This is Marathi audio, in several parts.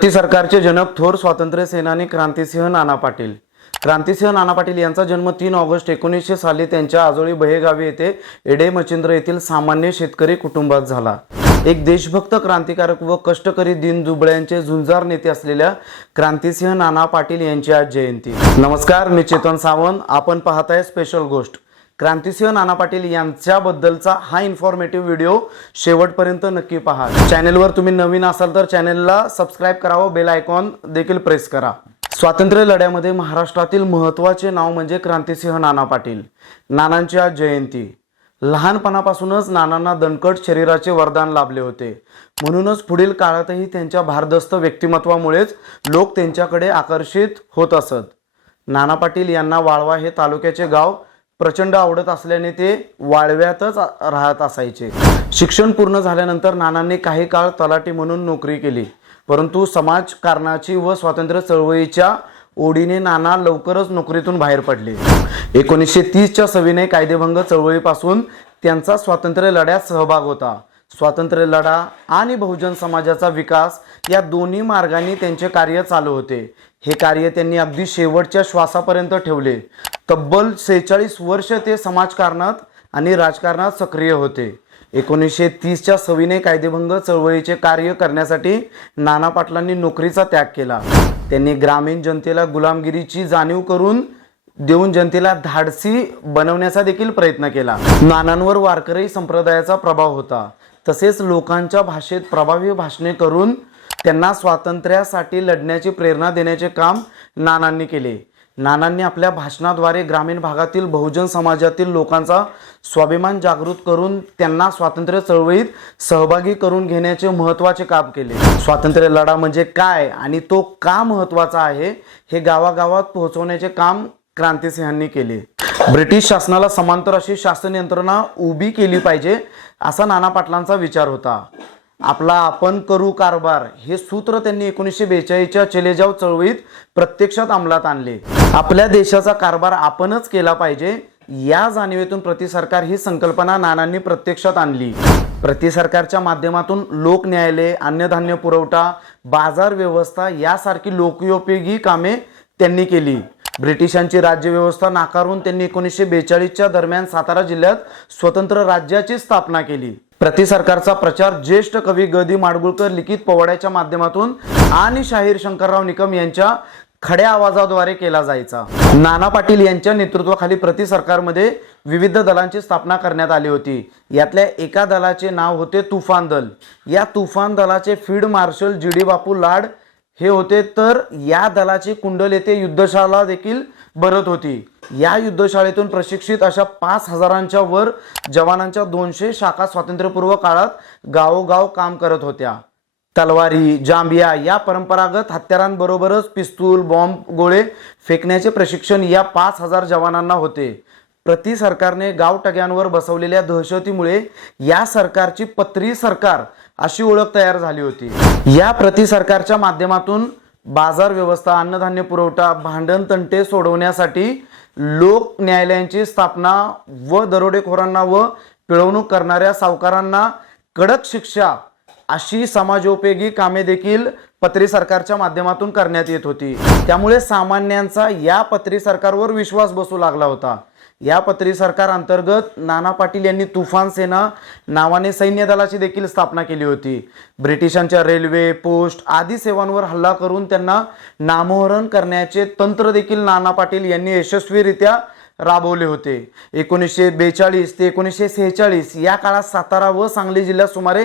प्रति सरकारचे जनक थोर स्वातंत्र्य सेनानी क्रांतिसिंह नाना पाटील. क्रांतिसिंह नाना पाटील यांचा जन्म तीन ऑगस्ट एकोणीसशे साली त्यांच्या आजोळी बहेगावी येथे एडे मचिंद्र येथील सामान्य शेतकरी कुटुंबात झाला. एक देशभक्त क्रांतिकारक व कष्टकरी दिन दुबळ्यांचे झुंजार नेते असलेल्या क्रांतिसिंह नाना पाटील यांची आज जयंती. नमस्कार मी चेतन सावंत. आपण पाहताय स्पेशल गोष्ट. क्रांतिसिंह नाना पाटील यांच्याबद्दलचा हा इन्फॉर्मेटिव्ह व्हिडिओ शेवटपर्यंत नक्की पहा. चॅनेलवर तुम्ही नवीन असाल तर चॅनेलला सबस्क्राईब करावं बेल आयकॉन देखील प्रेस करा. स्वातंत्र्य लढ्यामध्ये महाराष्ट्रातील महत्त्वाचे नाव म्हणजे क्रांतिसिंह नाना पाटील. नानांची आज जयंती. लहानपणापासूनच नानांना दणकट शरीराचे वरदान लाभले होते. म्हणूनच पुढील काळातही त्यांच्या भारदस्त व्यक्तिमत्वामुळेच लोक त्यांच्याकडे आकर्षित होत असत. नाना पाटील यांना वाळवा हे तालुक्याचे गाव प्रचंड आवडत असल्याने ते वाळव्यातच राहत असायचे. शिक्षण पूर्ण झाल्यानंतर नानांनी काही काळ तलाठी म्हणून नोकरी केली. परंतु समाजकारणाची व स्वातंत्र्य चळवळीच्या ओढीने नाना लवकरच नोकरीतून बाहेर पडले. एकोणीसशे तीसच्या सविनय कायदेभंग चळवळीपासून त्यांचा स्वातंत्र्य लढ्यात सहभाग होता. स्वातंत्र्य लढा आणि बहुजन समाजाचा विकास या दोन्ही मार्गांनी त्यांचे कार्य चालू होते. हे कार्य त्यांनी अगदी शेवटच्या श्वासापर्यंत ठेवले. तब्बल सेहेचाळीस वर्ष ते समाजकारणात आणि राजकारणात सक्रिय होते. एकोणीसशे तीसच्या सविनय कायदेभंग चळवळीचे कार्य करण्यासाठी नाना पाटलांनी नोकरीचा त्याग केला. त्यांनी ग्रामीण जनतेला गुलामगिरीची जाणीव करून देऊन जनतेला धाडसी बनवण्याचा देखील प्रयत्न केला. नानांवर वारकरी संप्रदायाचा प्रभाव होता. तसेच लोकांच्या भाषेत प्रभावी भाषणे करून त्यांना स्वातंत्र्यासाठी लढण्याची प्रेरणा देण्याचे काम नानांनी केले. नानांनी आपल्या भाषणाद्वारे ग्रामीण भागातील बहुजन समाजातील लोकांचा स्वाभिमान जागृत करून त्यांना स्वातंत्र्य चळवळीत सहभागी करून घेण्याचे महत्त्वाचे काम केले. स्वातंत्र्य लढा म्हणजे काय आणि तो का महत्त्वाचा आहे हे गावागावात पोहोचवण्याचे काम क्रांतिसिंहांनी केले. ब्रिटिश शासनाला समांतर अशी शासन यंत्रणा उभी केली पाहिजे असा नाना पाटलांचा विचार होता. आपला आपण करू कारभार हे सूत्र त्यांनी एकोणीसशे बेचाळीसच्या चलेजाव चळवळीत प्रत्यक्षात अंमलात आणले. आपल्या देशाचा कारभार आपणच केला पाहिजे या जाणीवेतून प्रति सरकार ही संकल्पना नानांनी प्रत्यक्षात आणली. प्रति सरकारच्या माध्यमातून लोक न्यायालय अन्नधान्य पुरवठा बाजार व्यवस्था यासारखी लोकोपयोगी कामे त्यांनी केली. ब्रिटिशांची राज्यव्यवस्था नाकारून त्यांनी एकोणीसशे बेचाळीसच्या दरम्यान सातारा जिल्ह्यात स्वतंत्र राज्याची स्थापना केली. प्रति सरकारचा प्रचार ज्येष्ठ कवी गदी माडगुळकर लिखित पोवाड्याच्या माध्यमातून आणि शाहीर शंकरराव निकम यांच्या खड्या आवाजाद्वारे केला जायचा. नाना पाटील यांच्या नेतृत्वाखाली प्रति सरकारमध्ये विविध दलांची स्थापना करण्यात आली होती. यातल्या एका दलाचे नाव होते तुफान दल. या तुफान दलाचे field marshal G D Bapu Lad हे होते तर या दलाची कुंडल येथे युद्धशाला देखील भरत होती. या युद्धशाळेतून प्रशिक्षित अशा पाच हजारांच्या वर जवानांच्या दोनशे शाखा स्वातंत्र्यपूर्व काळात गावोगाव काम करत होत्या. तलवारी जांबिया या परंपरागत हत्यारांबरोबरच पिस्तूल बॉम्ब गोळे फेकण्याचे प्रशिक्षण या पाच हजार जवानांना होते. प्रति सरकारने गावटग्यांवर बसवलेल्या दहशतीमुळे या सरकारची पत्री सरकार अशी ओळख तयार झाली होती. या प्रति सरकारच्या माध्यमातून बाजार व्यवस्था अन्नधान्य पुरवठा भांडण तंटे सोडवण्यासाठी लोक न्यायालयांची स्थापना व दरोडेखोरांना व पिळवणूक करणाऱ्या सावकारांना कडक शिक्षा अशी समाजोपयोगी कामे देखील पत्री सरकारच्या माध्यमातून करण्यात येत होती. त्यामुळे सामान्यांचा या पत्री सरकारवर विश्वास बसू लागला होता. या पत्री सरकार अंतर्गत नाना पाटील यांनी तुफान सेना नावाने सैन्य दलाची देखील स्थापना केली होती. ब्रिटिशांच्या रेल्वे पोस्ट आदी सेवांवर हल्ला करून त्यांना नामोहरण करण्याचे तंत्र देखील नाना पाटील यांनी यशस्वीरित्या राबवले होते. एकोणीसशे बेचाळीस ते एकोणीसशे सेहेचाळीस या काळात सातारा व सांगली जिल्ह्यात सुमारे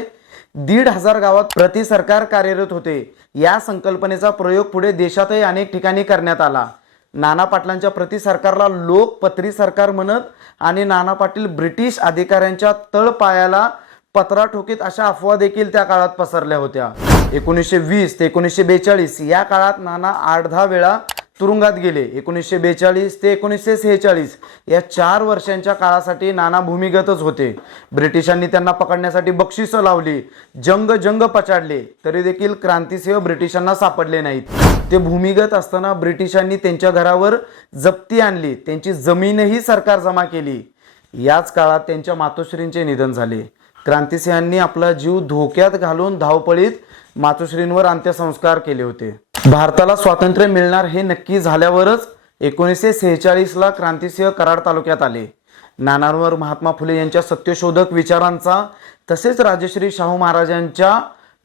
दीड हजार गावात प्रति सरकार कार्यरत होते. या संकल्पनेचा प्रयोग पुढे देशातही अनेक ठिकाणी करण्यात आला. नाना पाटलांच्या प्रति सरकारला लोक पत्री सरकार म्हणत आणि नाना पाटील ब्रिटिश अधिकाऱ्यांच्या तळपायाला पत्रा ठोकीत अशा अफवा देखील त्या काळात पसरल्या होत्या. एकोणीसशे वीस ते एकोणीसशे बेचाळीस या काळात नाना आठ दहा वेळा तुरुंगात गेले. एकोणीसशे बेचाळीस ते एकोणीसशे सेहेचाळीस या चार वर्षांच्या काळासाठी नाना भूमिगतच होते. ब्रिटिशांनी त्यांना पकडण्यासाठी बक्षिसं लावली. जंग जंग पछाडले. तरी देखील क्रांतिसिंह ब्रिटिशांना सापडले नाहीत. ते भूमिगत असताना ब्रिटिशांनी त्यांच्या घरावर जप्ती आणली. त्यांची जमीनही सरकार जमा केली. याच काळात त्यांच्या मातोश्रींचे निधन झाले. क्रांतिसिंहांनी आपला जीव धोक्यात घालून धावपळीत मातोश्रींवर अंत्यसंस्कार केले होते. भारताला स्वातंत्र्य मिळणार हे नक्की झाल्यावरच एकोणीसशे सेहेचाळीसला क्रांतिसिंह कराड तालुक्यात आले. नानांवर महात्मा फुले यांच्या सत्यशोधक विचारांचा तसेच राजश्री शाहू महाराजांच्या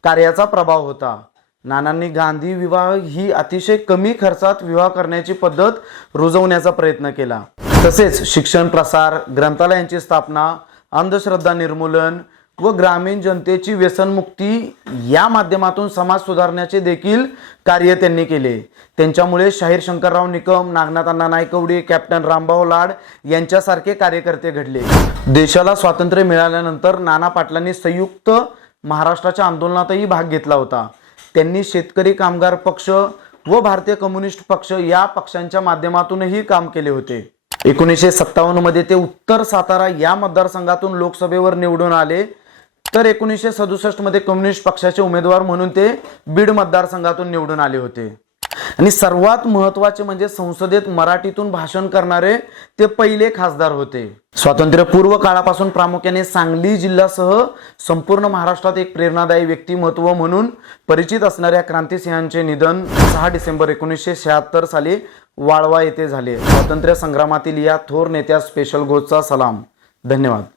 कार्याचा प्रभाव होता. नानांनी गांधी विवाह ही अतिशय कमी खर्चात विवाह करण्याची पद्धत रुजवण्याचा प्रयत्न केला. तसेच शिक्षण प्रसार ग्रंथालयांची स्थापना अंधश्रद्धा निर्मूलन व ग्रामीण जनतेची व्यसनमुक्ती या माध्यमातून समाज सुधारण्याचे देखील कार्य त्यांनी केले. त्यांच्यामुळे शाहीर शंकरराव निकम नागनाथ अण्णा नायकवडी कॅप्टन रामभाऊ लाड यांच्यासारखे कार्यकर्ते घडले. देशाला स्वातंत्र्य मिळाल्यानंतर नाना पाटलांनी संयुक्त महाराष्ट्राच्या आंदोलनातही भाग घेतला होता. त्यांनी शेतकरी कामगार पक्ष व भारतीय कम्युनिस्ट पक्ष या पक्षांच्या माध्यमातूनही काम केले होते. एकोणीसशे सत्तावन्नमध्ये ते उत्तर सातारा या मतदारसंघातून लोकसभेवर निवडून आले. तर एकोणीसशे सदुसष्टमध्ये कम्युनिस्ट पक्षाचे उमेदवार म्हणून ते बीड मतदारसंघातून निवडून आले होते. आणि सर्वात महत्त्वाचे म्हणजे संसदेत मराठीतून भाषण करणारे ते पहिले खासदार होते. स्वातंत्र्यपूर्व काळापासून प्रामुख्याने सांगली जिल्ह्यासह संपूर्ण महाराष्ट्रात एक प्रेरणादायी व्यक्तिमत्व म्हणून परिचित असणाऱ्या क्रांतिसिंहांचे निधन सहा डिसेंबर एकोणीसशे शहात्तर साली वाळवा येथे झाले. स्वातंत्र्य संग्रामातील या थोर नेत्या स्पेशल गोचा सलाम. धन्यवाद.